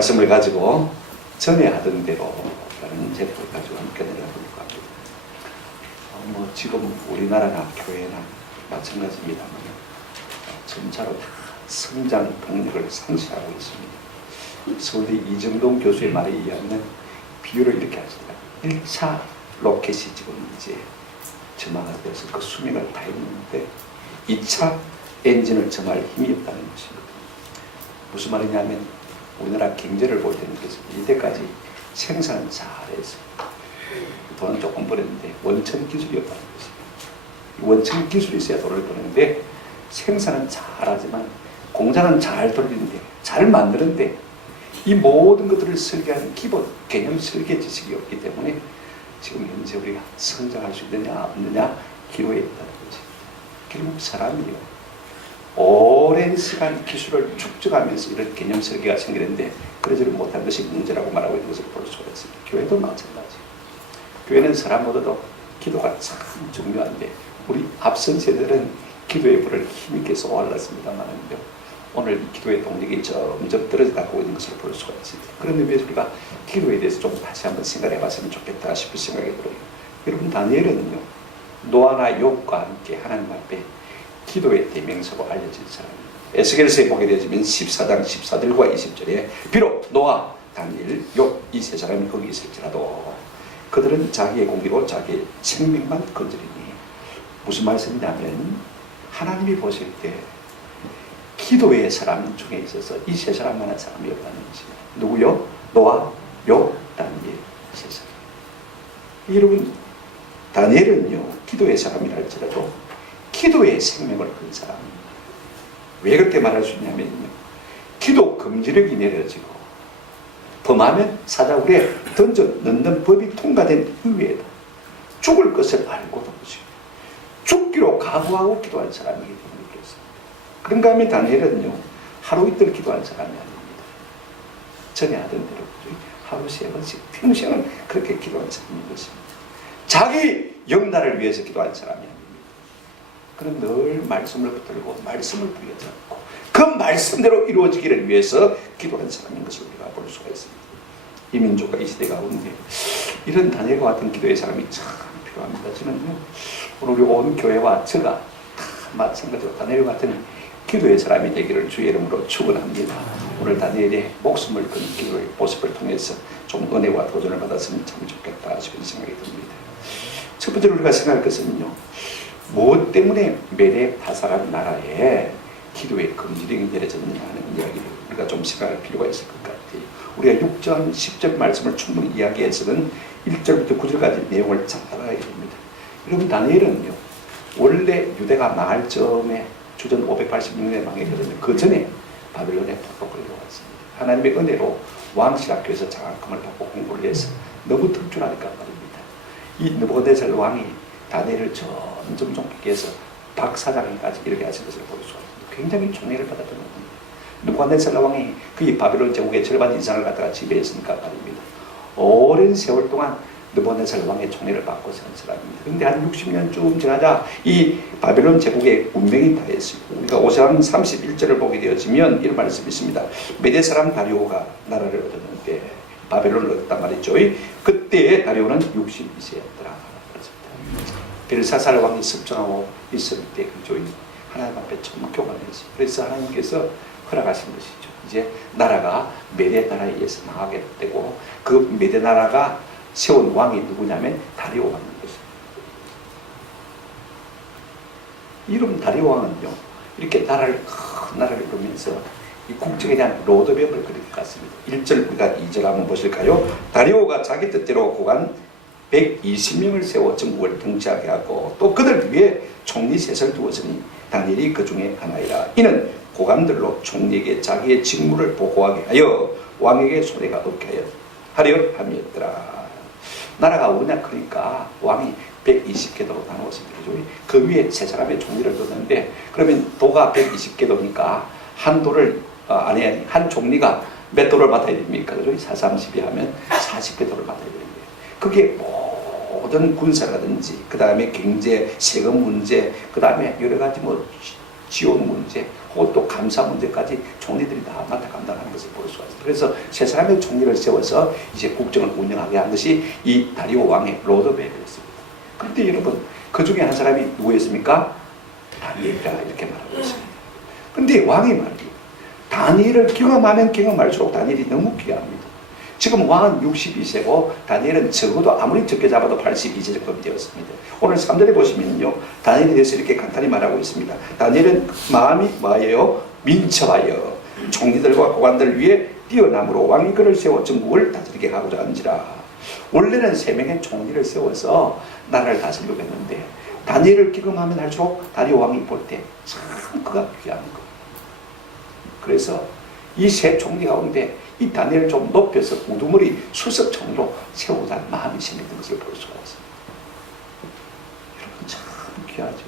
말씀을 가지고 전에 하던 대로 라는 제목을 가지고 함께 내려보려고 합니다. 지금 우리나라나 교회나 마찬가지입니다만 점차로 다 성장 동력을 상실하고 있습니다. 서울대 이정동 교수의 말에 의하면 비유를 이렇게 하십니다. 1차 로켓이 지금 이제 점화가 되어서 그 수명을 다 했는데 2차 엔진을 점화할 힘이 없다는 것입니다. 무슨 말이냐면 우리나라 경제를 볼 때는 그래서 이때까지 생산은 잘해서 돈은 조금 벌었는데 원천 기술이 없다는 것입니다. 원천 기술이 있어야 돈을 버는데 생산은 잘하지만 공장은 잘 돌리는데 잘 만드는데 이 모든 것들을 설계하는 기본 개념 설계 지식이 없기 때문에 지금 현재 우리가 성장할 수 있느냐 없느냐 기로에 있다는 거지. 결국 사람이요 오랜 시간 기술을 축적하면서 이런 개념 설계가 생기는데 그러지를 못한 것이 문제라고 말하고 있는 것을 볼 수가 있습니다. 교회도 마찬가지. 교회는 사람 모두도 기도가 참 중요한데 우리 앞선 세대들은 기도의 불을 힘있게 쏘아올랐습니다만요. 오늘 이 기도의 동력이 점점 떨어져 가고 있는 것을 볼 수가 있습니다. 그런 의미에서 우리가 기도에 대해서 좀 다시 한번 생각해 봤으면 좋겠다 싶은 생각이 들어요. 여러분 다니엘은요 노아나 욥과 함께 하나님 앞에 기도의 대명사로 알려진 사람입니다. 에스겔서에 보게 되어지면 14장 14절과 20절에 비록 노아 다니엘, 욥 이 세 사람이 거기 있을지라도 그들은 자기의 공기로 자기의 생명만 건드리니 무슨 말씀이냐면 하나님이 보실 때 기도의 사람 중에 있어서 이 세 사람만한 사람이 없다는 것입니다. 누구요? 노아, 욥, 다니엘 세 사람. 여러분 다니엘은요 기도의 사람이라 할지라도 기도의 생명을 건 사람입니다. 왜 그렇게 말할 수 있냐면요 기도 금지령이 내려지고 범하면 사자굴에 던져 넣는 법이 통과된 이후에도 죽을 것을 알고도 죽기로 각오하고 기도한 사람이기 때문에 그렇습니다. 그런가 하면 다니엘은요 하루 이틀 기도한 사람이 아닙니다. 전에 하던 대로 하루 3번씩 평생을 그렇게 기도한 사람인 것입니다. 자기 영날을 위해서 기도한 사람이 아닙니다. 그는 늘 말씀을 붙들고 말씀을 부여잡고 그 말씀대로 이루어지기를 위해서 기도한 사람인 것을 우리가 볼 수가 있습니다. 이 민족과 이 시대 가운데 이런 다니엘과 같은 기도의 사람이 참 필요합니다. 저는요 오늘 우리 온 교회와 제가 다 마찬가지로 다니엘과 같은 기도의 사람이 되기를 주의 이름으로 축원합니다. 오늘 다니엘의 목숨을 건 기도의 모습을 통해서 좀 은혜와 도전을 받았으면 참 좋겠다 싶은 생각이 듭니다. 첫 번째로 우리가 생각할 것은요 무엇 때문에 메대 파사란 나라에 기도의 금지령이 내려졌느냐 하는 이야기를 우리가 좀 생각할 필요가 있을 것 같아요. 우리가 6절, 10절 말씀을 충분히 이야기해서는 1절부터 9절까지 내용을 잘 알아야 됩니다. 여러분 다니엘은요 원래 유대가 망할 즈음에 주전 586년에 망했거든요. 그 전에 바벨론에 포로 끌려왔습니다. 하나님의 은혜로 왕실학교에서 장학금을 받고 공부를 해서 너무 특출하니까 말입니다. 이 느부갓네살 왕이 다니엘을 점점 존귀케 해서 박사장까지 이렇게 하신 것을 볼 수가 있습니다. 굉장히 존경을 받았던 겁니다. 느부갓네살 왕이 그의 바벨론 제국의 절반 이상을 갖다가 지배했으니까 말입니다. 오랜 세월 동안 느부갓네살 왕의 총애를 받고 산 사람입니다. 그런데 한 60년쯤 지나자 이 바벨론 제국의 운명이 다했습니다. 우리가 오상 31절을 보게 되어지면 이런 말씀이 있습니다. 메대 사람 다리오가 나라를 얻었는데 바벨론을 얻었단 말이죠. 그때 다리오는 62세였더라. 벨사살 왕이 습정하고 있을 때 그죠. 하나님 앞에 좀 교만했어요. 그래서 하나님께서 허락하신 것이죠. 이제 나라가 메대 나라에 의해서 망하게 되고 그 메대 나라가 세운 왕이 누구냐면 다리오 왕인 것입니다. 이름 다리오 왕은요 이렇게 큰 나라를 이루면서 이 국정에 대한 로드맵을 그릴 것 같습니다. 1절 우리가 2절 한번 보실까요? 다리오가 자기 뜻대로 고관 120명을 세워 전국을 통치하게 하고 또 그들 위에 총리 셋을 두었으니 다니엘이 그 중에 하나이라. 이는 고관들로 총리에게 자기의 직무를 보고하게 하여 왕에게 손해가 없게 하려 함이었더라. 나라가 워낙 크니까 왕이 120개도로 나누었습니다. 그 위에 세 사람의 총리를 뒀는데 그러면 도가 120개도니까 한 도를 안에 한 총리가 몇 도를 받아야 됩니까? 432 하면 40개도를 받아야 됩니다. 그게 모든 군사라든지 그 다음에 경제, 세금 문제, 그 다음에 여러 가지 지원 문제, 혹은 또 감사 문제까지 총리들이 다 맡아 감당하는 것을 볼 수가 있습니다. 그래서 세 사람의 총리를 세워서 이제 국정을 운영하게 한 것이 이 다리오 왕의 로드맵이었습니다. 그런데 여러분 그 중에 한 사람이 누구였습니까? 다니엘이라 이렇게 말하고 있습니다. 그런데 왕이 말이에요. 다니엘을 경험하면 경험할수록 다니엘이 너무 귀합니다. 지금 왕은 62세고 다니엘은 적어도 아무리 적게 잡아도 82세 정도 되었습니다. 오늘 3절에 보시면요. 다니엘에 대해서 이렇게 간단히 말하고 있습니다. 다니엘은 마음이 뭐예요? 민첩하여 총리들과 고관들 위에 뛰어남으로 왕이 그를 세워 전국을 다스리게 하고자 한지라. 원래는 3명의 총리를 세워서 나라를 다스리려고 했는데 다니엘을 경험하면 할수록 다리오 왕이 볼 때 참 그가 귀한 거. 그래서 이 세 총리 가운데 이 다니엘을 좀 높여서 우두머리 수석 총리로 세우자는 마음이 생겼던 것을 볼 수가 있습니다. 여러분 참 귀하죠.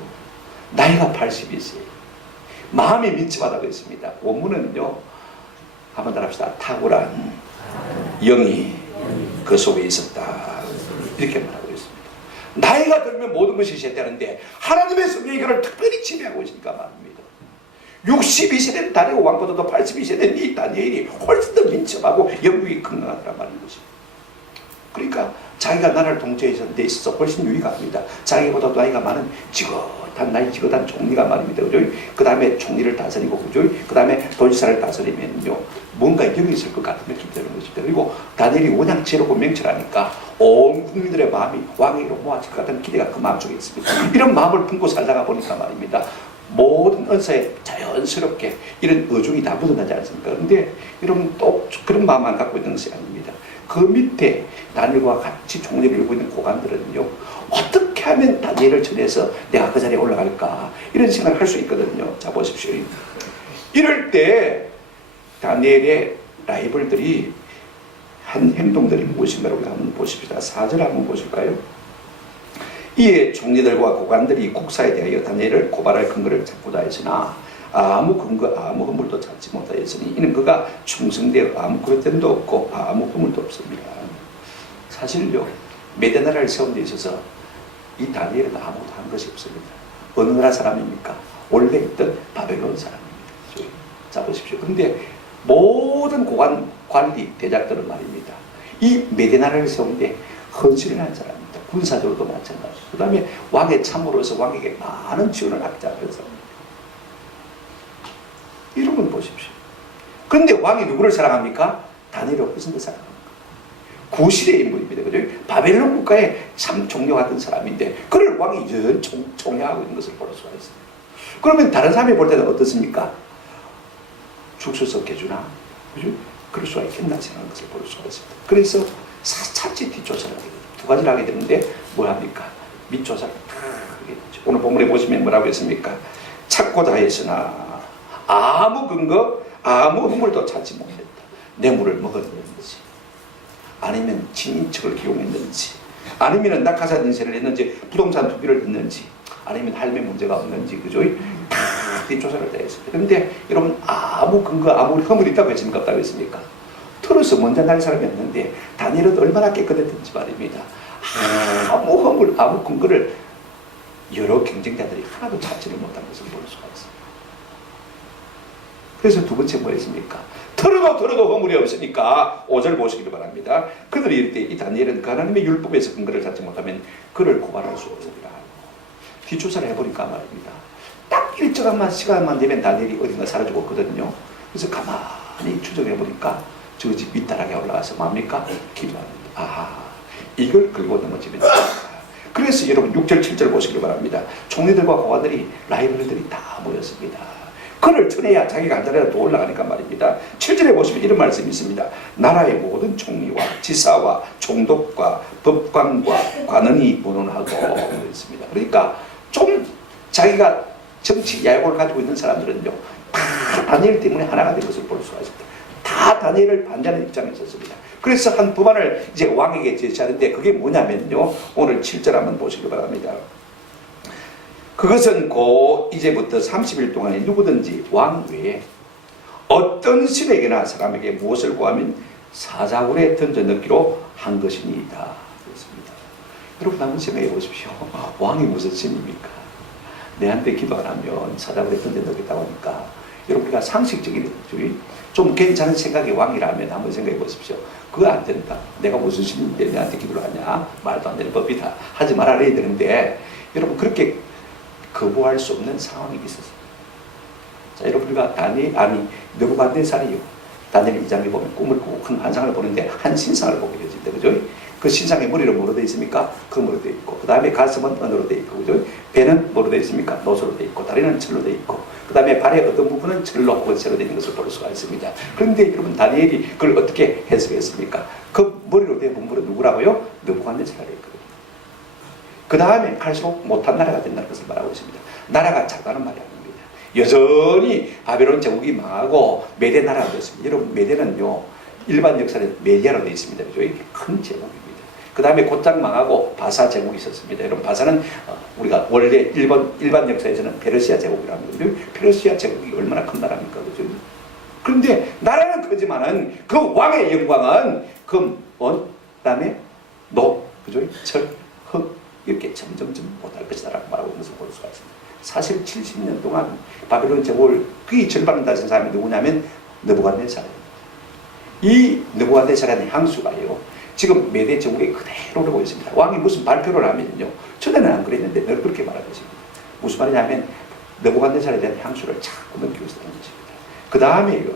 나이가 82세. 마음이 민첩하다고 했습니다. 원문은요. 한번 따라합시다. 탁월한 영이 그 속에 있었다. 이렇게 말하고 있습니다. 나이가 들면 모든 것이 쇠퇴하는데 하나님의 성령이 그를 특별히 지배하고 있으니까 말입니다. 62세된 다리오 왕보다도 82세된 이 다니엘이 훨씬 더 민첩하고 영국이 건강하더란 말인 것입니다. 그러니까 자기가 나라를 통치하는 데 있어서 훨씬 유리합니다. 자기보다 나이가 많은 지긋한 총리가 말입니다. 그죠? 그 다음에 총리를 다스리고, 그죠? 그 다음에 도지사를 다스리면요, 뭔가 영이 있을 것 같은 느낌이 드는 것입니다. 그리고 다니엘이 워낙 지혜롭고 명철하니까 온 국민들의 마음이 왕에게로 모아질 것 같은 기대가 그 마음속에 있습니다. 이런 마음을 품고 살다가 보니까 말입니다, 모든 은사에 자연스럽게 이런 어중이 다 묻어나지 않습니까? 그런데 여러분 또 그런 마음만 갖고 있는 것이 아닙니다. 그 밑에 다니엘과 같이 총리를 이루고 있는 고관들은요, 어떻게 하면 다니엘을 전해서 내가 그 자리에 올라갈까, 이런 생각을 할 수 있거든요. 자, 보십시오. 이럴 때 다니엘의 라이벌들이 한 행동들이 무엇인가를 한번 보십시다. 4절 한번 보실까요? 이에 총리들과 고관들이 국사에 대하여 다니엘을 고발할 근거를 찾고자 했으나 아무 근거 아무 허물도 찾지 못하였으니 이는 그가 충성되어 아무 그릇됨도 없고 아무 허물도 없습니다. 사실요, 메대 나라를 세운 데 있어서 이 다니엘은 아무것도 한 것이 없습니다. 어느 나라 사람입니까? 원래 있던 바벨론 사람입니다. 자, 보십시오. 그런데 모든 고관 관리 대작들은 말입니다, 이 메대 나라를 세운 데 헌신을 한 사람입니다. 군사적으로도 마찬가지고, 그 다음에 왕의 참모로서 왕에게 많은 지원을 하지 않은 사람입니다. 이런 건 보십시오. 그런데 왕이 누구를 사랑합니까? 다니엘을 훨씬 더 사랑합니다. 구실의 인물입니다. 그죠? 바벨론 국가에 참 존경하던 사람인데 그를 왕이 총애하고 있는 것을 볼 수가 있습니다. 그러면 다른 사람이 볼 때는 어떻습니까? 죽수석 해주나? 그죠? 그럴 수가 있겠나 생각하는 것을 볼 수가 있습니다. 그래서 차차 뒷조사를 하게 됩니다. 두 가지를 하게 되는데 뭐 합니까? 밑조사를 다 하게 되죠. 오늘 본문에 보시면 뭐라고 했습니까? 찾고자 했으나 아무 근거 아무 허물도 찾지 못했다. 뇌물을 먹었는지, 아니면 친인척을 기용했는지, 아니면 낙하산 인쇄를 했는지, 부동산 투기를 했는지, 아니면 할매 문제가 없는지, 그죠? 다 뒷조사를 다 했습니다. 그런데 여러분, 아무 근거 아무 허물이 있다고 했습니까? 없다고 했습니까? 털어서 먼저 날 사람이 없는데 다니엘은 얼마나 깨끗했던지 말입니다. 아무 허물 아무 근거를 여러 경쟁자들이 하나도 찾지를 못한 것을 볼 수가 있습니다. 그래서 두 번째 뭐 했습니까? 털어도 허물이 없으니까 5절 보시기를 바랍니다. 그들이 이럴 때 이 다니엘은 하나님의 율법에서 근거를 찾지 못하면 그를 고발할 수 없느니라. 뒷조사를 해보니까 말입니다, 딱 일정한 시간만 되면 다니엘이 어딘가 사라지고 있거든요. 그래서 가만히 추적해보니까 저 집 밑다락에 올라가서 뭡니까? 기도합니다. 이걸 긁고 넘어지면 됩니다. 그래서 여러분 6절 7절 보시기를 바랍니다. 총리들과 고관들이 라이벌들이 다 모였습니다. 그를 전해야 자기가 한 자리라도 올라가니까 말입니다. 7절에 보시면 이런 말씀이 있습니다. 나라의 모든 총리와 지사와 총독과 법관과 관원이 문원하고 있습니다. 그러니까 좀 자기가 정치 야욕을 가지고 있는 사람들은요, 다 다니엘 때문에 하나가 된 것을 볼 수가 있습니다. 다 다니엘을 반대하는 입장에 있었습니다. 그래서 한 법안을 이제 왕에게 제시하는데 그게 뭐냐면요, 오늘 7절 한번 보시기 바랍니다. 그것은 곧 이제부터 30일 동안에 누구든지 왕 외에 어떤 신에게나 사람에게 무엇을 구하면 사자굴에 던져 넣기로 한 것이니이다. 그렇습니다. 여러분 한번 생각해 보십시오. 왕이 무슨 신입니까? 내한테 기도 안 하면 사자굴에 던져 넣겠다고 하니까, 여러분 우리가 상식적인 좀 괜찮은 생각의 왕이라면 한번 생각해 보십시오. 그거 안 된다. 내가 무슨 신인데 내한테 기도를 하냐? 말도 안 되는 법이다. 하지 말아야 되는데, 여러분 그렇게 거부할 수 없는 상황이 있었습니다. 자, 여러분 우리가 느부갓네살이요, 다니엘 2장에 보면 꿈을 꾸고 큰 환상을 보는데 한 신상을 보게 되어집니다. 그죠? 그 신상의 머리는 뭐로 되어 있습니까? 금으로 되어 있고, 그 다음에 가슴은 은으로 되어 있고, 그죠? 배는 뭐로 되어 있습니까? 노소로 되어 있고, 다리는 철로 되어 있고, 그 다음에 발의 어떤 부분은 철로 원체로 되어 있는 것을 볼 수가 있습니다. 그런데 여러분 다니엘이 그걸 어떻게 해석했습니까? 그 머리로 된 분물은 누구라고요? 느부갓네살이 있거든요. 그 다음에 갈수록 못한 나라가 된다는 것을 말하고 있습니다. 나라가 작다는 말이 아닙니다. 여전히 바벨론 제국이 망하고 메대 나라가 됐습니다. 여러분 메대는요, 일반 역사는 메디아로 되어 있습니다. 그죠? 이게 큰 제국입니다. 그 다음에 곧장 망하고 바사 제국이 있었습니다. 여러분 바사는 우리가 원래 일반 역사에서는 페르시아 제국이라는 거죠. 페르시아 제국이 얼마나 큰 나라입니까? 그죠? 그런데 나라는 크지만은 그 왕의 영광은 금, 원, 그 다음에 노, 그죠? 철, 흙, 이렇게 점점점 못할 것이다라고 말하고 있는 것을 볼 수가 있습니다. 사실 70년 동안 바벨론 제국을 거의 절반을 다진 사람이 누구냐면 느부갓네살입니다. 이 느부갓네살의 향수가요, 지금 메대 제국에 그대로 오고 있습니다. 왕이 무슨 발표를 하면요, 전에는 안 그랬는데 늘 그렇게 말하는 것입니다. 무슨 말이냐면 느부갓네살에 대한 향수를 자꾸 넘기고 있다는 것입니다. 그 다음에요,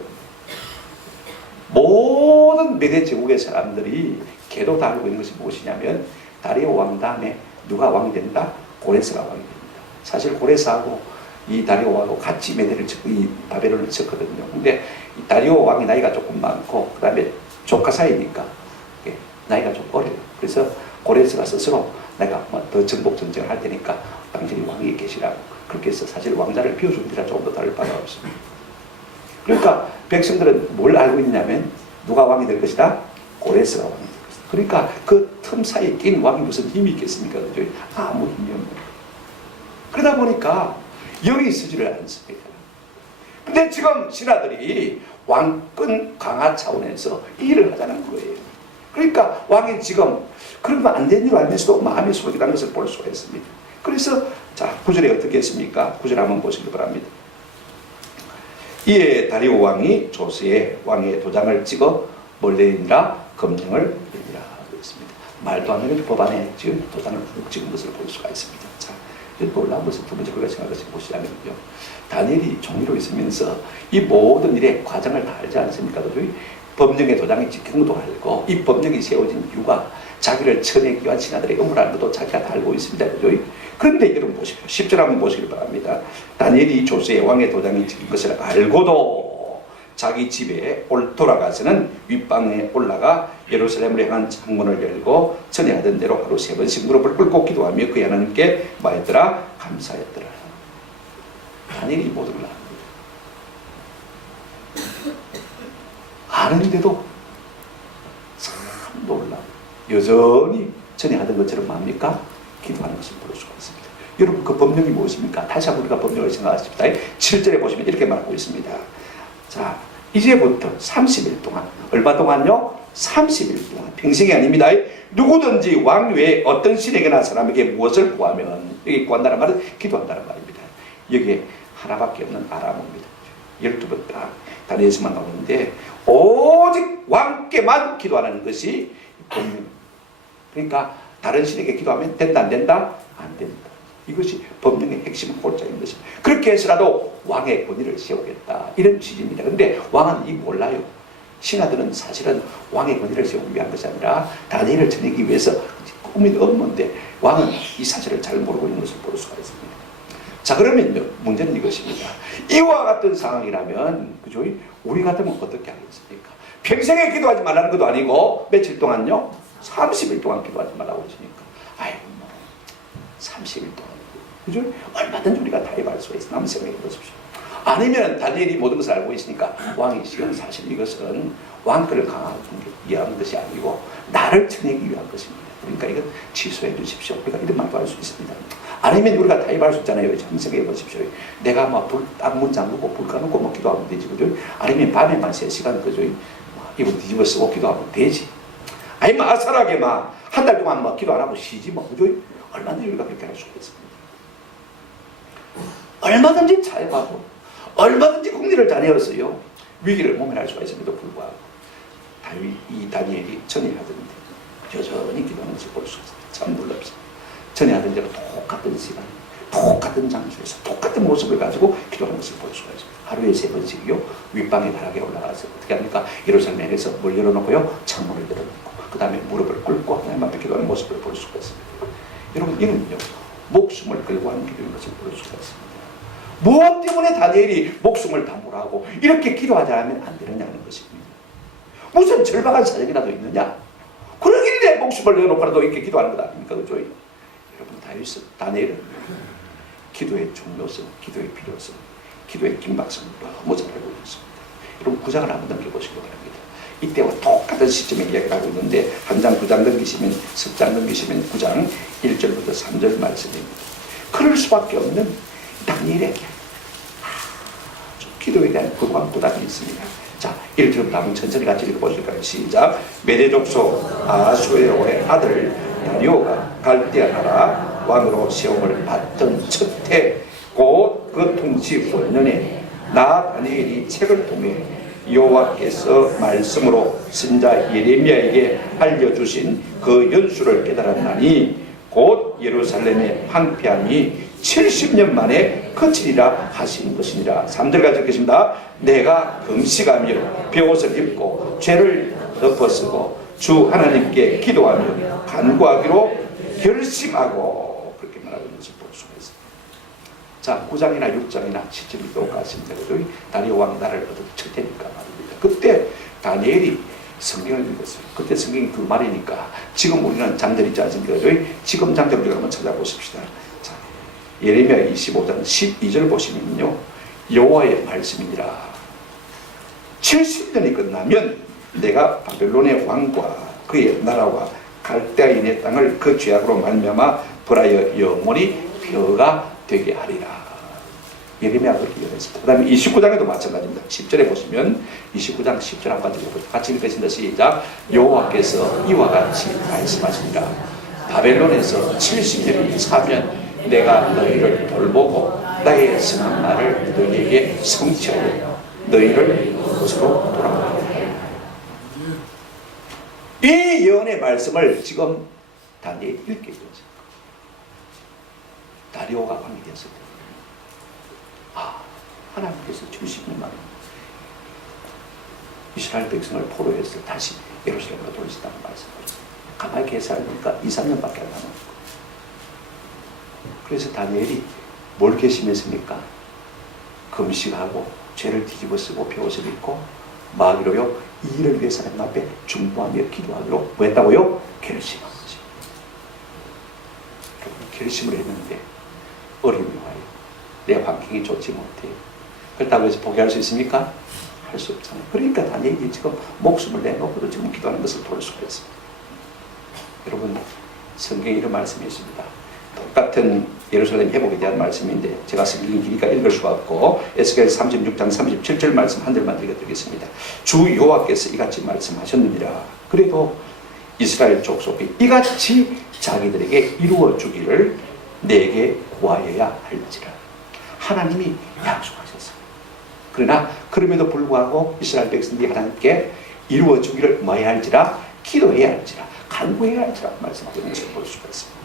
모든 메대 제국의 사람들이 걔도 다 알고 있는 것이 무엇이냐면 다리오 왕 다음에 누가 왕이 된다? 고레스가 왕이 됩니다. 사실 고레스하고 이 다리오 왕하고 같이 메대를 쳤고 이 바벨론을 쳤거든요. 근데 이 다리오 왕이 나이가 조금 많고 그 다음에 조카 사이니까 나이가 좀 어려요. 그래서 고레스가 스스로 내가 더 정복 전쟁을 할 테니까 당신이 왕위에 계시라고 그렇게 해서 사실 왕자를 비워준 데라 조금 더 다를 바가 없습니다. 그러니까 백성들은 뭘 알고 있냐면 누가 왕이 될 것이다? 고레스가 왕이 될 것이다. 그러니까 그 틈 사이에 낀 왕이 무슨 힘이 있겠습니까? 그죠? 아무 힘이 없는. 그러다 보니까 영이 쓰지를 않습니다. 근데 지금 신하들이 왕권 강화 차원에서 일을 하자는 거예요. 그러니까 왕이 지금 그러면 안 되는 줄 알면서도 마음이 솔깃한 것을 볼 수가 있습니다. 그래서 자 9절에 어떻게 했습니까? 9절 한번 보시기 바랍니다. 이에 다리오 왕이 조스에 왕의 도장을 찍어 몰래인이라 검령을 내리라 그랬습니다. 말도 안 되는 법안에 지금 도장을 훅 찍은 것을 볼 수가 있습니다. 자, 놀라운 것은 두 번째 우리가 생각할 것이 무엇이냐면요, 다니엘이 종이로 있으면서 이 모든 일의 과정을 다 알지 않습니까? 법령의 도장이 찍힌 것도 알고 이 법령이 세워진 이유가 자기를 쳐내기 위한 신하들의 음모라는 것도 자기가 다 알고 있습니다. 그죠? 그런데 여러분 보십시오. 10절 한번 보시길 바랍니다. 다니엘이 조스의 왕의 도장이 찍힌 것을 알고도 자기 집에 돌아가서는 윗방에 올라가 예루살렘을 향한 창문을 열고 전에 하던 대로 하루 3번씩 무릎을 꿇고 기도하며 그의 하나님께 뭐했더라? 감사했더라. 다니엘이 모든 걸 압니다. 아는데도 참 놀라. 여전히 전에 하던 것처럼 뭡니까? 기도하는 것을 볼 수가 있습니다. 여러분 그 법령이 무엇입니까? 다시 한번 우리가 법령을 생각하십시다. 7절에 보시면 이렇게 말하고 있습니다. 자, 이제부터 30일 동안, 얼마 동안요? 30일 동안, 평생이 아닙니다. 누구든지 왕 외에 어떤 신에게나 사람에게 무엇을 구하면, 여기 구한다는 말은 기도한다는 말입니다. 여기에 하나밖에 없는 아람어입니다. 12번 딱 다니엘서만 나오는데 오직 왕께만 기도하는 것이 법령. 그러니까 다른 신에게 기도하면 된다 안 된다? 안 된다. 이것이 법령의 핵심 골자인 것입니다. 그렇게 해서라도 왕의 권위를 세우겠다. 이런 취지입니다. 그런데 왕은 이 몰라요. 신하들은 사실은 왕의 권위를 세우기 위한 것이 아니라 다니엘을 쳐내기 위해서 꾸민 업무인데 왕은 이 사실을 잘 모르고 있는 것을 볼 수가 있습니다. 자, 그러면요, 문제는 이것입니다. 이와 같은 상황이라면, 그죠? 우리 같으면 어떻게 하겠습니까? 평생에 기도하지 말라는 것도 아니고, 며칠 동안요? 30일 동안 기도하지 말라고 하시니까, 아이고, 30일 동안. 그죠? 얼마든지 우리가 타협할 수가 있어. 한번 생각해 보십시오. 아니면 다니엘이 모든 것을 알고 있으니까 왕이 지금 사실 이것은 왕권을 강화하기 위한 것이 아니고 나를 쳐내기 위한 것입니다. 그러니까 이건 취소해 주십시오. 우리가 이런 말도 할 수 있습니다. 아니면 우리가 타협할 수 있잖아요. 한번 생각해 보십시오. 내가 딱문 잠그고 불 꺼놓고 뭐 기도하면 되지. 그죠? 아니면 밤에만 3시간 그죠? 이거 뒤집어 쓰고 기도하면 되지. 아니면 아슬하게 막 한 달 동안 뭐 기도 안 하고 쉬지 뭐. 그죠? 얼마든지 우리가 그렇게 할 수가 있습니다. 얼마든지 타협하고 얼마든지 국리를 다내었어요. 위기를 모면할 수가 있음에도 불구하고 이 다니엘이 전에 하던데 여전히 기도하는 것을 볼 수가 있습니다. 참 놀랍습니다. 전에 하던 대로 똑같은 시간, 똑같은 장소에서 똑같은 모습을 가지고 기도하는 것을 볼 수가 있습니다. 하루에 3번씩이요. 윗방에 바닥에 올라가서 어떻게 합니까? 예루살렘에서 뭘 열어놓고요. 창문을 열어놓고 그 다음에 무릎을 꿇고 하나님 앞에 기도하는 모습을 볼 수가 있습니다. 여러분 이는요. 목숨을 걸고 하는 기도인 것을 볼 수가 있습니다. 무엇 때문에 다니엘이 목숨을 담보라고 이렇게 기도하지 않으면 안 되느냐는 것입니다. 무슨 절박한 사정이라도 있느냐? 그러길래 목숨을 내놓고라도 이렇게 기도하는 것 아닙니까? 그죠? 여러분 다니엘은 기도의 중요성, 기도의 필요성, 기도의 긴박성을 너무 잘 알고 있습니다. 여러분 9장을 한번 넘겨보시기 바랍니다. 이때와 똑같은 시점에 이야기를 하고 있는데 한 장, 9장 넘기시면 석 장 넘기시면 9장 1절부터 3절 말씀입니다. 그럴 수밖에 없는 다니엘의 기도에 대한 부담이 있습니다. 자, 1절부터 한번 천천히 같이 읽어보실까요? 시작. 메대 족속 아수에로의 아들 다리오가 갈대아 나라 왕으로 시험을 받던 첫해 곧 그 통치 5년에 나 다니엘이 책을 통해 여호와께서 말씀으로 선자 예레미야에게 알려주신 그 연수를 깨달았나니 곧 예루살렘의 황폐함이 70년 만에 그치리라 하신 것이니라. 3절 같이 읽겠습니다. 내가 금식하며 벼옷을 입고 죄를 덮어쓰고 주 하나님께 기도하며 간구하기로 결심하고, 그렇게 말하고 있는 것을 볼 수가 있습니다. 자, 9장이나 6장이나 7절이 똑같습니다. 다리오 왕 나라를 얻어칠 테니까 말입니다. 그때 다니엘이 성경을 읽었어요. 그때 성경이 두 말이니까 지금 우리는 장들 있지 않습니까? 지금 장들 우리가 한번 찾아보십시다. 자, 예레미야 25장 12절 보시면요, 여호와의 말씀이니라. 70년이 끝나면 내가 바벨론의 왕과 그의 나라와 갈대아인의 땅을 그 죄악으로 말미암아 벌하여 영원히 표가 되게 하리라. 예레미야가 그렇게 얘기했습니다. 그 다음에 29장에도 마찬가지입니다. 10절에 보시면 29장 10절 한번 읽어보죠. 같이 읽겠습니다. 시작. 여호와께서 이와 같이 말씀하시니라. 바벨론에서 70년이 차면 내가 너희를 돌보고 나의 선한 말을 너희에게 성취하여 너희를 그곳으로 돌아오게 하리라. 이 예언의 말씀을 지금 다니엘이 읽게 되었습니다. 다리오가 왕이 되었을 때, 하나님께서 70년 만에 이스라엘 백성을 포로해서 다시 예루살렘으로 돌리신다는 말씀을 가만히 계산하니까 2, 3년밖에 안 남은 거예요. 그래서 다니엘이 뭘 결심했습니까? 금식하고 죄를 뒤집어 쓰고 벼옷을 입고 마귀로요 이 일을 위해서 하나님 앞에 중보하며 기도하기로 뭐 했다고요? 결심한 거죠. 결심을 했는데 어려움이 와요. 내 환경이 좋지 못해요. 그렇다고 해서 포기할 수 있습니까? 할 수 없잖아요. 그러니까 다니엘이 지금 목숨을 내놓고도 지금 기도하는 것을 볼 수가 있습니다. 여러분, 성경에 이런 말씀이 있습니다. 똑같은 예루살렘 회복에 대한 말씀인데 제가 성경 길이가 읽을 수가 없고 에스겔 36장 37절 말씀 한 절만 읽어드리겠습니다. 주 여호와께서 이같이 말씀하셨느니라. 그래도 이스라엘 족속이 이같이 자기들에게 이루어 주기를 내게 구하여야 할지라. 하나님이 약속하셨어요. 그러나 그럼에도 불구하고 이스라엘 백성들이 하나님께 이루어 주기를 뭐 해야 할지라? 기도해야 할지라, 간구해야 할지라 말씀하고 있는 것을 볼 수가 있습니다.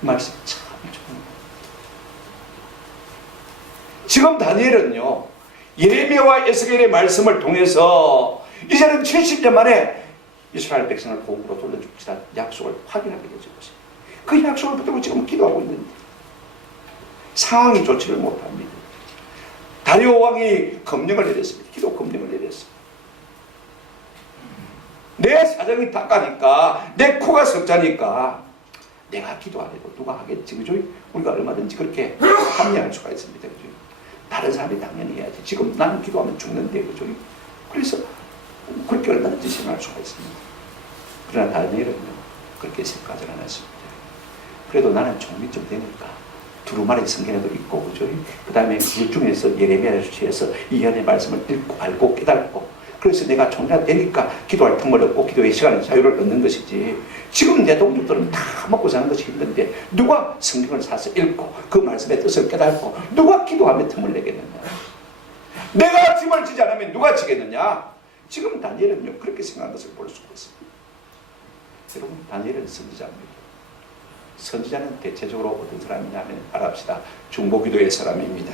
말씀 참 좋습니다. 지금 다니엘은요 예레미야와 에스겔의 말씀을 통해서 이제는 70년 만에 이스라엘 백성을 복으로 돌려주시다는 약속을 확인하게 되죠. 그 약속을 붙들고 지금 기도하고 있는데 상황이 좋지를 못합니다. 다리오 왕이 검령을 내렸습니다. 기도 검령을 내렸습니다. 내 사정이 닦아니까, 내 코가 석자니까 내가 기도 안 해도 누가 하겠지, 그죠? 우리가 얼마든지 그렇게 합리할 수가 있습니다, 그죠? 다른 사람이 당연히 해야지. 지금 나는 기도하면 죽는데, 그죠? 그래서 그렇게 얼마든지 생각할 수가 있습니다. 그러나 다니엘은요 그렇게 생각하지 않았습니다. 그래도 나는 종이 좀 되니까 두루마리 성경에도 있고, 그죠? 그 다음에 그 중에서 예레미야를 취해서 이 예언의 말씀을 읽고 알고 깨닫고, 그래서 내가 종이가 되니까 기도할 틈을 얻고 기도의 시간을 자유를 얻는 것이지, 지금 내 동료들은 다 먹고 사는 것이 힘든데 누가 성경을 사서 읽고 그 말씀의 뜻을 깨닫고 누가 기도하며 틈을 내겠느냐? 내가 짐을 지지 않으면 누가 지겠느냐? 지금 다니엘은요 그렇게 생각한 것을 볼 수가 있습니다. 여러분, 다니엘은 선지자입니다. 선지자는 대체적으로 어떤 사람이냐면 알합시다. 중보기도의 사람입니다.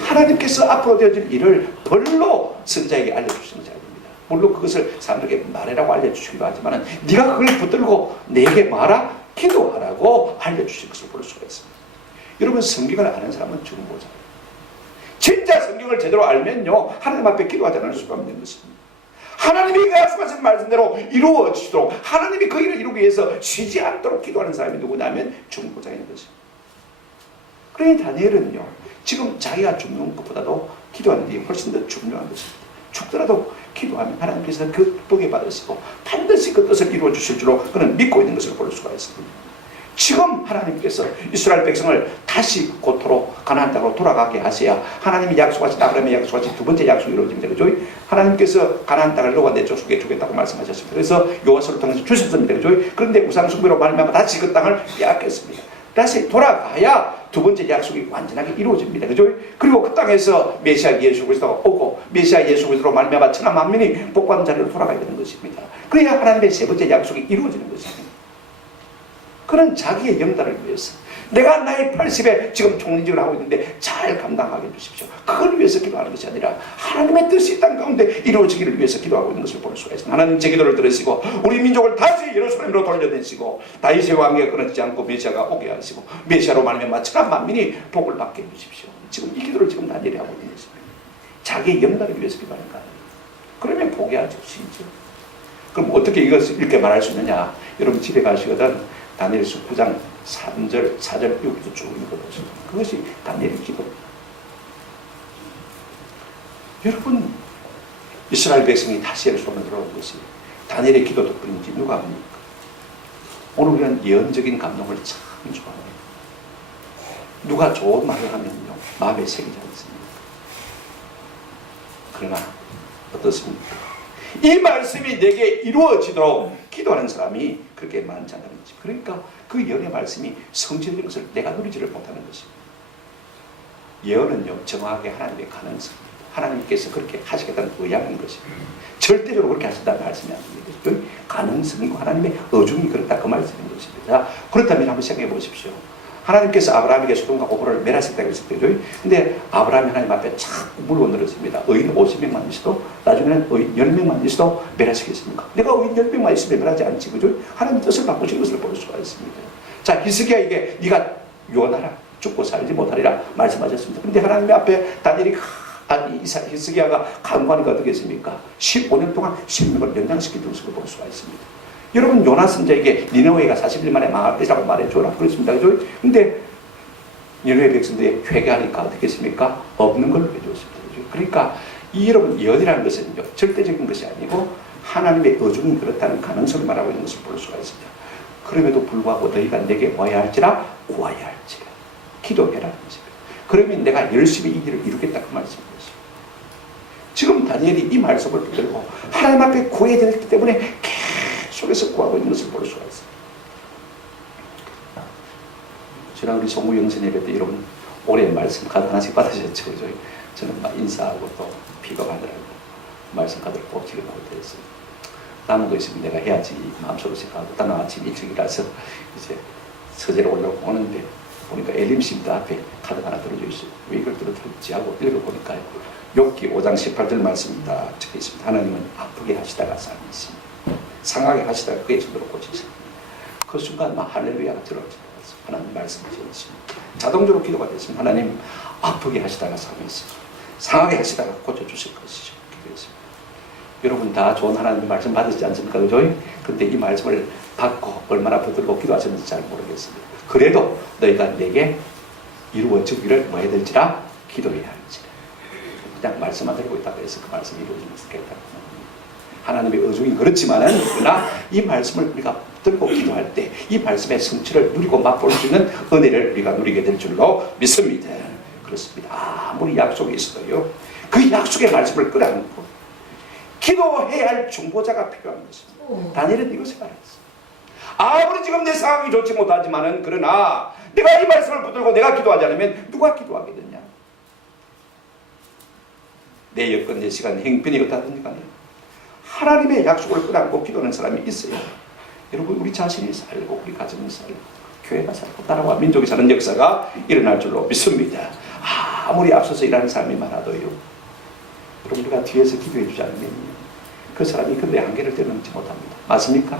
하나님께서 앞으로 되어질 일을 벌로 선지자에게 알려주시는 자입니다. 물론 그것을 사람들에게 말해라고 알려주시기도 하지만 네가 그걸 붙들고 내게 말아 기도하라고 알려주신 것을 볼 수가 있습니다. 여러분, 성경을 아는 사람은 중보자예요. 진짜 성경을 제대로 알면요 하나님 앞에 기도하지 않을 수가 없는 것입니다. 하나님이 약속하신 말씀대로 이루어지도록, 하나님이 그 일을 이루기 위해서 쉬지 않도록 기도하는 사람이 누구냐면 중보자인 것입니다. 그러니 다니엘은요 지금 자기가 죽는 것보다도 기도하는 일이 훨씬 더 중요한 것입니다. 죽더라도 기도하면 하나님께서 그 복에 받으시고 반드시 그 뜻을 이루어 주실 줄로 그는 믿고 있는 것을 볼 수가 있습니다. 지금 하나님께서 이스라엘 백성을 다시 고토로 가나안 땅으로 돌아가게 하셔야 하나님이 약속하신, 아브라함이 약속하신 두 번째 약속이 이루어집니다. 그죠? 하나님께서 가나안 땅을 너와 내 족속에게 주겠다고 말씀하셨습니다. 그래서 여호와서를 통해서 주셨습니다. 그죠? 그런데 우상 숭배로 말미암아 다시 그 땅을 빼앗겼습니다. 다시 돌아가야 두 번째 약속이 완전하게 이루어집니다. 그죠? 그리고 그 땅에서 메시아 예수 그리스도가 오고 메시아 예수 그리스도로 말미암아 천하 만민이 복받는 자리로 돌아가야 되는 것입니다. 그래야 하나님의 세 번째 약속이 이루어지는 것입니다. 그는 자기의 영달을 위해서 내가 나이 80에 지금 총리직을 하고 있는데 잘 감당하게 해주십시오. 그걸 위해서 기도하는 것이 아니라 하나님의 뜻이 땅 가운데 이루어지기를 위해서 기도하고 있는 것을 볼 수가 있습니다. 하나님 제 기도를 들으시고 우리 민족을 다시 예루살렘으로 돌려내시고 다윗의 왕위에 끊어지지 않고 메시아가 오게 하시고 메시아로 말미암아 천하 만민이 복을 받게 해주십시오. 지금 이 기도를 지금 다니엘이 하고 있는 것입니다. 자기의 영달을 위해서 기도하는 거예요. 그러면 포기하죠. 진짜. 그럼 어떻게 이것을 이렇게 말할 수 있느냐? 여러분 집에 가시거든 다니엘서 9장 3절, 4절 여기도 쭉 읽어보세요. 그것이 다니엘의 기도. 여러분 이스라엘 백성이 다시 예루살렘에 들어온 것이 다니엘의 기도 덕분인지 누가 합니까? 오늘 우리는 예언적인 감동을 참 좋아해요. 누가 좋은 말을 하면요 마음에 새기지 않습니다. 그러나 어떻습니까? 이 말씀이 내게 이루어지도록 기도하는 사람이 그렇게 많지 않다는 거지. 그러니까 그 예언의 말씀이 성취되는 것을 내가 누리지를 못하는 것입니다. 예언은요 정확하게 하나님의 가능성입니다. 하나님께서 그렇게 하시겠다는 의향인 것입니다. 절대적으로 그렇게 하신다는 말씀이 아닙니다. 가능성이고 하나님의 어중이 그렇다 그 말씀인 것입니다. 자, 그렇다면 한번 생각해 보십시오. 하나님께서 아브라함에게 소돔과 고모라를 멸하셨다고 했을 때죠. 근데 아브라함이 하나님 앞에 자꾸 물고 늘었습니다. 의인 50명만 있어도 나중에는 의인 10명만 있어도 멸하시겠습니까? 내가 의인 10명만 있으면 멸하지 않지. 그죠? 하나님 뜻을 바꾸신 것을 볼 수가 있습니다. 자, 히스기야에게 네가 유언하라. 죽고 살지 못하리라 말씀하셨습니다. 근데 하나님 앞에 다니엘이 히스기야가 간구하니까 어떻게 했습니까? 15년 동안 10명을 연장시킨 것을 볼 수가 있습니다. 여러분 요나 선지자에게 니느웨가 40일 만에 망할 때라고 말해줘라 그랬습니다. 그죠? 근데 니느웨 백성들이 회개하니까 어떻게 했습니까? 없는 걸로 해줬습니다. 그죠? 그러니까 이 여러분 예언이라는 것은요 절대적인 것이 아니고 하나님의 어중이 그렇다는 가능성을 말하고 있는 것을 볼 수가 있습니다. 그럼에도 불구하고 너희가 내게 뭐해야 할지라 구하여야 할지라 기도해라는 것입니다. 그러면 내가 열심히 이 길을 이루겠다 그 말씀인 것입니다. 지금 다니엘이 이 말씀을 붙들고 하나님 앞에 구해야 되기 때문에 속에서 구하고 있는 것을 볼 수가 있습니다. 지난 우리 송구 영신 예배 때 여러분 올해 말씀 카드 하나씩 받으셨죠? 저는 막 인사하고 또 픽업하더라고요. 말씀 카드를 꼭 지급하고 그랬어요. 남은 거 있으면 내가 해야지 마음속으로 생각하고 다른 아침 일찍이라서 이제 서재로 올라오고 오는데 보니까 엘림심도 앞에 카드 하나 들어져 있어요. 왜 이걸 들어들었지 하고 읽어보니까 욥기 5장 18절 말씀이 다 적혀 있습니다. 하나님은 아프게 하시다가 삶이 있습니다. 상하게 하시다가 그의 손으로 고치십니다. 그 순간 막 할렐루야가 들어오지 않았어요. 하나님 말씀을 지었습니다. 자동적으로 기도가 됐습니다. 하나님 아프게 하시다가 삶이 있습니다. 상하게 하시다가 고쳐주실 것이죠. 기도했습니다. 여러분 다 좋은 하나님의 말씀 받으시지 않습니까? 그죠? 근데 이 말씀을 받고 얼마나 붙들고 기도하셨는지 잘 모르겠습니다. 그래도 너희가 내게 이루어지기를 뭐 해야 될지라 기도해야 할지라. 그냥 말씀만 들고 있다고 해서 그 말씀이 이루어지면 좋겠다. 하나님의 어중이 그렇지만은 그러나 이 말씀을 우리가 들고 기도할 때 이 말씀의 성취를 누리고 맛볼 수 있는 은혜를 우리가 누리게 될 줄로 믿습니다. 그렇습니다. 아무리 약속이 있어도요 그 약속의 말씀을 끌어안고 기도해야 할 중보자가 필요한 것입니다. 다니엘은 이것을 알았어요. 아무리 지금 내 상황이 좋지 못하지만은 그러나 내가 이 말씀을 붙들고 내가 기도하지 않으면 누가 기도하겠느냐. 내 여건, 내 시간, 행편이 어떻다든지 간에 하나님의 약속을 끌어안고 기도하는 사람이 있어요. 여러분 우리 자신이 살고 우리 가정이 살고 교회가 살고 나라와 민족이 사는 역사가 일어날 줄로 믿습니다. 아무리 앞서서 일하는 사람이 많아도요 여러분 우리가 뒤에서 기도해 주지 않으면 그 사람이 근데 한계를 뛰어넘지 못합니다. 맞습니까?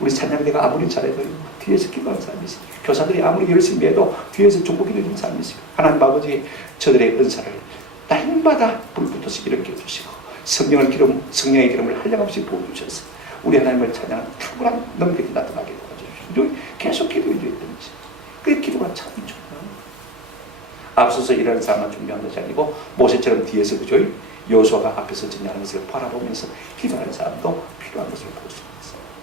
우리 찬양대가 아무리 잘해도 뒤에서 기도하는 사람이 있어요. 교사들이 아무리 열심히 해도 뒤에서 중보기도 있는 사람이 있어요. 하나님 아버지 저들의 은사를 날마다 불붙어서 일으켜 주시고 성령의 기름을 한량없이 부어주셔서 우리 하나님을 찬양하는 탁월한 능력이 나타나게 도와주십시오. 계속 기도해 줘야 되는 것이죠. 그 기도가 참 중요합니다. 앞서서 일하는 사람만 중요한 것이 아니고 모세처럼 뒤에서 그죠? 여호수아가 앞에서 전쟁하는 것을 바라보면서 기도하는 사람도 필요한 것을 볼 수 있습니다.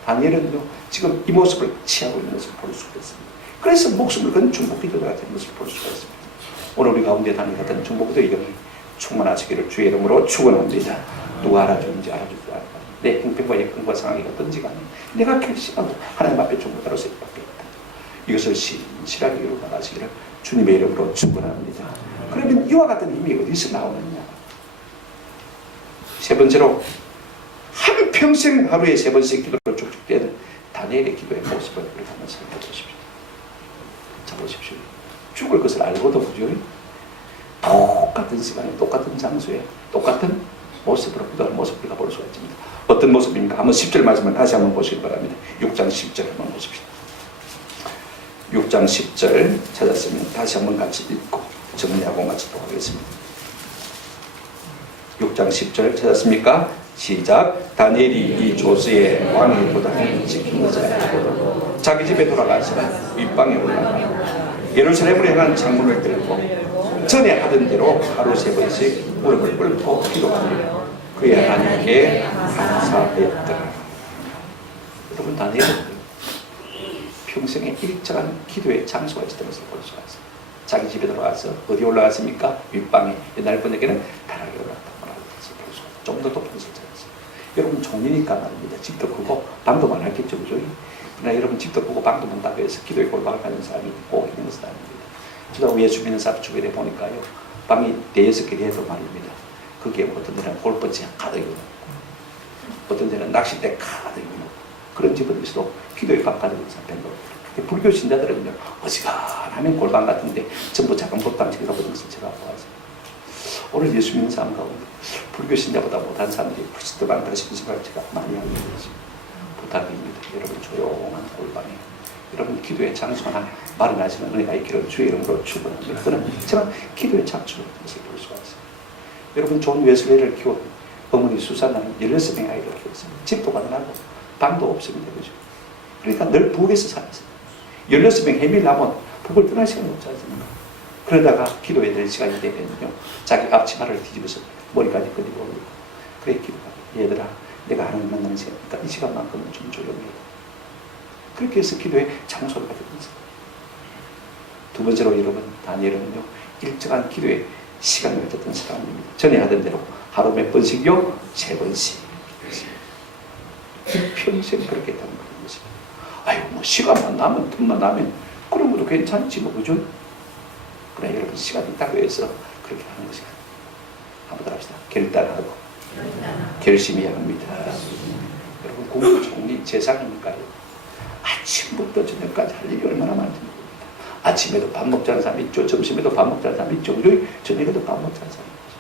다니엘은요 지금 이 모습을 취하고 있는 것을 볼 수가 있습니다. 그래서 목숨을 건 중보기도자가 되는 것을 볼 수가 있습니다. 오늘 우리 가운데 다니엘 같은 중보기도의 영이 충만하시기를 주의 이름으로 축원합니다. 누가 알아주는지 알아주지 않을까. 내 형편과 여건과 상황이 어떤지 간에 내가 결심하고 하나님 앞에 중보자로 쓰임받겠다. 이것을 신실하게 이루어 나가시기를 주님의 이름으로 축원합니다. 그러면 이와 같은 힘이 어디서 나오느냐? 세 번째로 한평생 하루에 3번씩 기도를 쭉쭉 떼는 다니엘의 기도의 모습을 우리가 한번 생각해 보십시오. 자 보십시오. 죽을 것을 알고도 그죠? 똑같은 시간에 똑같은 장소에 똑같은 모습으로 기도하는 모습을 우리가 볼 수가 있습니다. 어떤 모습입니까? 한번 10절 말씀을 다시 한번 보시기 바랍니다. 6장 10절 한번 보십시오. 6장 10절 찾았으면 다시 한번 같이 읽고 정리하고 마치도록 하겠습니다. 6장 10절 찾았습니까? 시작. 다니엘이 이 조스의 왕의 도단을 지킨 것을 알고 자기 집에 돌아가서 윗방에 올라가 예루살렘으로 향한 창문을 들고 전에 하던 대로 하루 3번씩 무릎을 꿇고 기도하며 그의 하나님께 감사했더라. 여러분 다니엘은 평생에 일정한 기도의 장소가 있었던 것을 볼 수가 있어요. 자기 집에 들어가서 어디 올라갔습니까? 윗방에. 옛날 분에게는 다락에 올라갔다고 볼 수가 있어요. 좀 더 높은 설정이었어요. 여러분 종이니까 말입니다. 집도 크고 방도 많았겠죠. 그죠? 그러나 여러분 집도 크고 방도 많다고 해서 기도에 골방을 가는 사람이 꼭 있는 것은 아닙니다. 저도 위에 주변의 사람 주변에 보니까요. 방이 4-6개 돼도 말입니다. 거기에 어떤 데는 골프장 가득 있고 어떤 데는 낚싯대 가득 있고 그런 집은 있어도 기도에 방 가득 있는 사람 별로. 불교 신자들은요. 어지간하면 골방 같은데 전부 작은 법당집이라 보는 것을 제가 보았어요. 오늘 예수 믿는 사람 가운데 불교 신자보다 못한 사람들이 훨씬 더 많다 싶은 생각을 제가 많이 하게 되었습니다. 부탁입니다. 여러분 조용한 골방에 여러분 기도의 장소나 마련하시는 은혜가 있기를 주의 이름으로 축원합니다. 그는 제가 기도의 장소를 것을 볼 수가 있어요. 여러분 존 웨슬리를 키운 어머니 수산나는 16명의 아이를 키웠습니다. 집도 가능하고 방도 없습니다. 그죠? 그러니까 늘 북에서 살았어요. 16명 해밀하면 북을 떠날 시간이 없지 않습니까? 그러다가 기도해야 될 시간이 되면요. 자기 앞치마를 뒤집어서 머리까지 끄집어 올리고 그래 기도가 얘들아 내가 하나님 만나는 시간 그러니까 이 시간만큼은 좀 조용히 해. 그렇게 해서 기도의 장소를 가지고 있어요. 두 번째로 여러분 다니엘은요. 일정한 기도의 시간을 가졌던 사람입니다. 전에 하던 대로 하루 몇 번씩요? 3번씩 평생 그렇게 했다는 것입니다. 아유 뭐 시간만 나면 틈만 나면 그런 것도 괜찮지 뭐 그죠? 그러나 여러분 시간이 있다고 해서 그렇게 하는 것이 한번 더 합시다. 결단하고 결심해야 합니다. 여러분 공부 종리 재산이니까요. 아침부터 저녁까지 할 일이 얼마나 많은지 모릅니다. 아침에도 밥 먹자는 사람이 있죠. 점심에도 밥 먹자는 사람이 있죠. 저녁에도 밥 먹자는 사람이 있죠.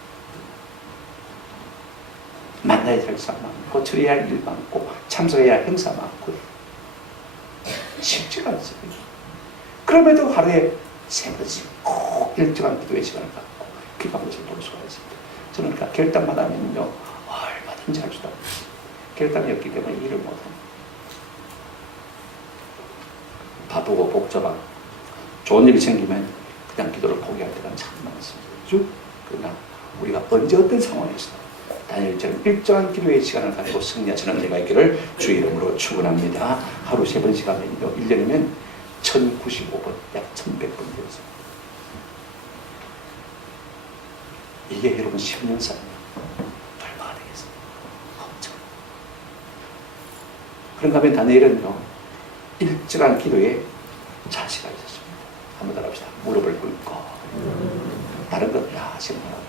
만나야 될 사람 많고 처리해야 할 일 많고 참석해야 할 행사 많고 쉽지가 않습니다. 그럼에도 하루에 3번씩 꼭 일정한 기도의 시간을 갖고 기도하는 것을 볼 수가 있습니다. 저는 그러니까 결단만 하면요 얼마든지 할 수도 없습니다. 결단이 없기 때문에 일을 못합니다. 바쁘고 복잡하고 좋은 일이 생기면 그냥 기도를 포기할 때가 참 많습니다. 그렇죠? 그러나 우리가 언제 어떤 상황에서 다니엘처럼 일정한 기도의 시간을 가지고 승리하시는 내가 있기를 주의 이름으로 축원합니다. 하루 3번씩 하면요 1년이면 1095번, 약 1100번 되었습니다. 이게 여러분 10년 사이면 얼마가 되겠습니까? 엄청. 그런가 하면 다니엘은요 일정한 기도에 자세가 있었습니다. 한번 더 합시다. 무릎을 꿇고 다른 건 다 생각하고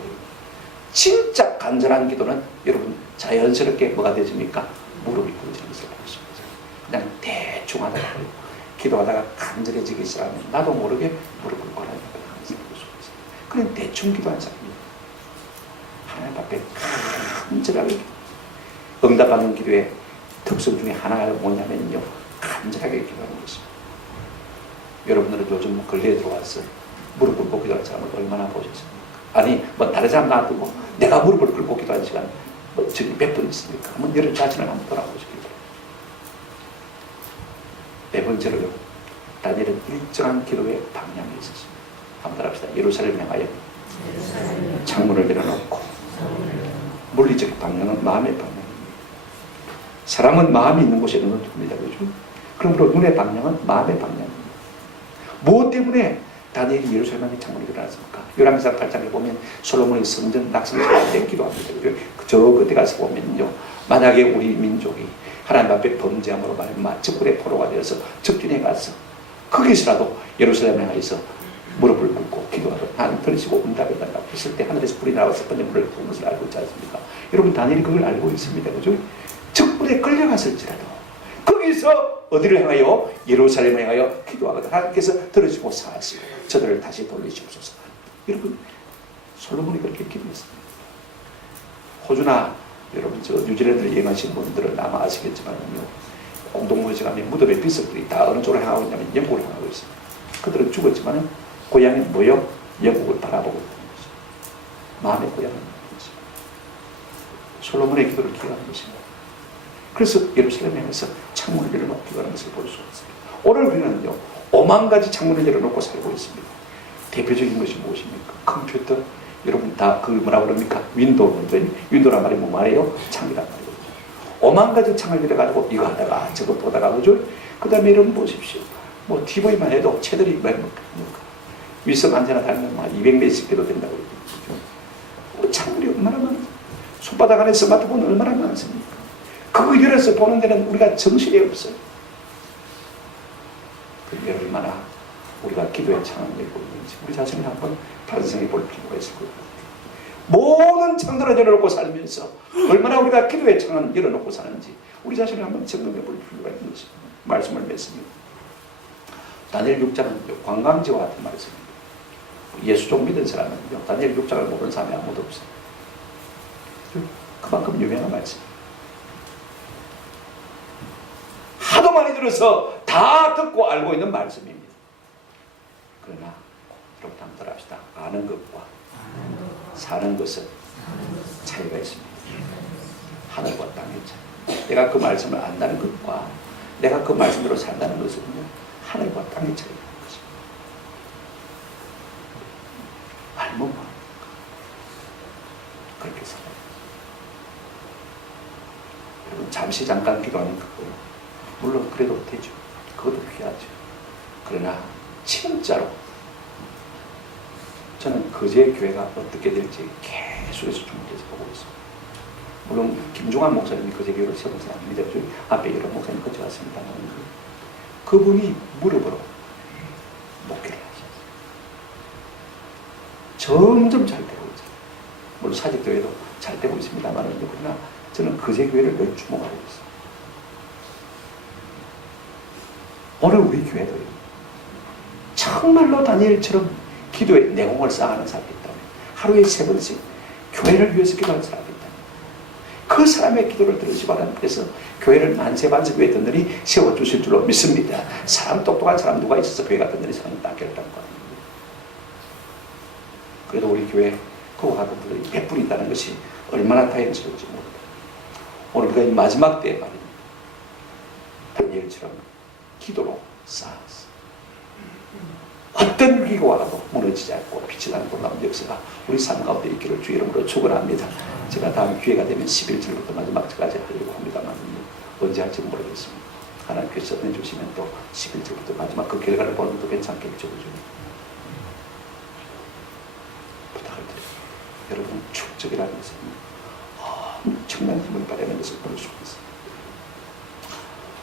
진짜 간절한 기도는 여러분 자연스럽게 뭐가 되십니까? 무릎이 꿇어지는 것을 볼 수 있어요. 그냥 대충 하다가 기도하다가 간절해지기 시작하면 나도 모르게 무릎을 꿇어야 되는 것을 볼 수가 있어요. 그냥 대충 기도하는 사람입니다. 하나님 앞에 간절하게 응답받는 기도의 특성 중에 하나가 뭐냐면요 간절하게 기도하는 것입니다. 여러분들은 요즘 근래에 들어와서 무릎 꿇고 기도하는 사람을 얼마나 보셨습니까? 아니 뭐 다른 사람 놔두고 내가 무릎을 꿇고 기도하는 시간 뭐 저기 몇 번 있습니까? 한번 여러분 자신을 한번 돌아보시기 바랍니다. 네 번째로요 다니엘은 일정한 기도의 방향이 있었습니다. 한번 따라합시다. 예루살렘 향하여 창문을 열어놓고 물리적 방향은 마음의 방향입니다. 사람은 마음이 있는 곳에 눈을 둡니다. 그렇죠? 그러므로 눈의 방향은 마음의 방향입니다. 무엇 때문에 다니엘이 예루살렘의 창문을 열어놨습니까? 열왕기상 8장에 보면 솔로몬이 성전 낙성할 때 기도합니다. 저 그때 가서 보면요 만약에 우리 민족이 하나님 앞에 범죄함으로 말미암아 적군의 포로가 되어서 적진에 가서 거기서라도 예루살렘에 가서 무릎을 꿇고 기도하고 하나님 들으시고 응답을 달라고 했을 때 하늘에서 불이 나와 첫 번째 물을 부은 것을 알고 있지 않습니까? 여러분 다니엘이 그걸 알고 있습니다. 그죠? 적불에 끌려갔을지라도 거기서 어디를 향하여? 예루살렘을 향하여 기도하거든 하나님께서 들으시고 사하시고 저들을 다시 돌리시옵소서. 여러분 솔로몬이 그렇게 기도했습니다. 호주나 여러분 저 뉴질랜드를 여행하신 분들은 아마 아시겠지만요, 공동묘지감에 무덤의 비석들이 다 어느 쪽으로 향하고 있냐면 영국을 향하고 있습니다. 그들은 죽었지만은 고향이 뭐요? 영국을 바라보고 있는 거죠. 마음의 고향은 뭐죠? 솔로몬의 기도를 기억하는 것입니다. 그래서 예루살렘에 가서 창문을 열어놓고 기도하는 것을 볼 수가 있습니다. 오늘 우리는요 5만 가지 창문을 열어놓고 살고 있습니다. 대표적인 것이 무엇입니까? 컴퓨터. 여러분 다 그 뭐라고 그럽니까? 윈도우란 말이 뭐 말이에요? 창이란 말이거든요. 5만 가지 창을 열어가지고 이거 하다가 저거 보다가 그죠? 그 다음에 여러분 보십시오. 뭐 TV만 해도 채널이 뭡니까? 위성 안테나 달면 200몇십 개도 된다고 그러죠. 창문이 얼마나 많아요. 손바닥 안에 스마트폰 얼마나 많습니까? 그거 열어서 보는 데는 우리가 정신이 없어요. 그게 얼마나 우리가 기도의 창을 열고 있는지 우리 자신을 한번 반성해 볼 필요가 있을 것 같아요. 모든 창들을 열어놓고 살면서 얼마나 우리가 기도의 창을 열어놓고 사는지 우리 자신을 한번 점검해 볼 필요가 있는 것입니다. 말씀을 맺습니다. 다니엘 6장은 관광지와 같은 말씀입니다. 예수종 믿은 사람은요 다니엘 6장을 모르는 사람이 아무도 없어요. 그만큼 유명한 말씀입니다. 하도 많이 들어서 다 듣고 알고 있는 말씀입니다. 그러나 여러분 한번 합시다. 아는 것과 사는 것은 차이가 있습니다. 하늘과 땅의 차이. 내가 그 말씀을 안다는 것과 내가 그 말씀대로 산다는 것은요 하늘과 땅의 차이가 있는 것입니다. 알면 그렇게 살아요. 여러분 잠시 잠깐 기도하는 그거 물론 그래도 되죠. 그것도 귀하죠. 그러나 진짜로 저는 거제 교회가 어떻게 될지 계속해서 주목해서 보고 있습니다. 물론 김종환 목사님이 거제 교회를 세운 사람입니다. 앞에 여러 목사님 같이 왔습니다만 그분이 무릎으로 목회를 하셨어요. 점점 잘 되고 있어요. 물론 사직교회도 잘 되고 있습니다만 그러나 저는 거제 교회를 늘 주목하고 있어요. 오늘 우리 교회도 정말로 다니엘처럼 기도의 내공을 쌓아가는 사람이 있다면 하루에 3번씩 교회를 위해서 기도하는 사람이 있다면 그 사람의 기도를 들으시고 하나님께서 교회를 만세반석 위에 든든히 세워주실 줄로 믿습니다. 사람 똑똑한 사람 누가 있어서 교회가 든든히 사는 닦였다는 거 아닙니다. 그래도 우리 교회 그와 같은 분들이 100분 있다는 것이 얼마나 다행스러운지 모릅니다. 오늘 우리가 이 마지막 때에 말입니다. 다니엘처럼 기도로 쌓았어. 어떤 위기가 와도 무너지지 않고 빛이 나는 놀라운 역사가 우리 삶 가운데 있기를 주 이름으로 축원합니다. 제가 다음 기회가 되면 11절부터 마지막 절까지 하려고 합니다만 언제 할지 모르겠습니다. 하나님께서 해주시면 또 11절부터 마지막 그 결과를 보는 것도 괜찮겠죠. 부탁을 드립니다. 여러분 축적이라는 것은 엄청난 힘을 발휘하는 것을 볼 수가 있습니다.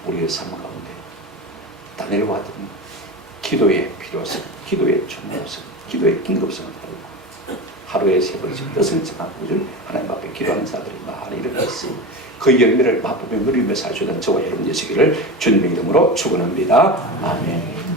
우리의 삶 가운데 다니엘과 같은 기도의 필요성, 기도의 중요성, 기도의 긴급성을 가지고 하루에 3번씩 뜻을 정하고 하나님 앞에 기도하는 자들이 많이 일어났으니 그 열매를 맛보며 누리며 살 수 있는 저와 여러분 되시기를 주님의 이름으로 축원합니다. 아멘.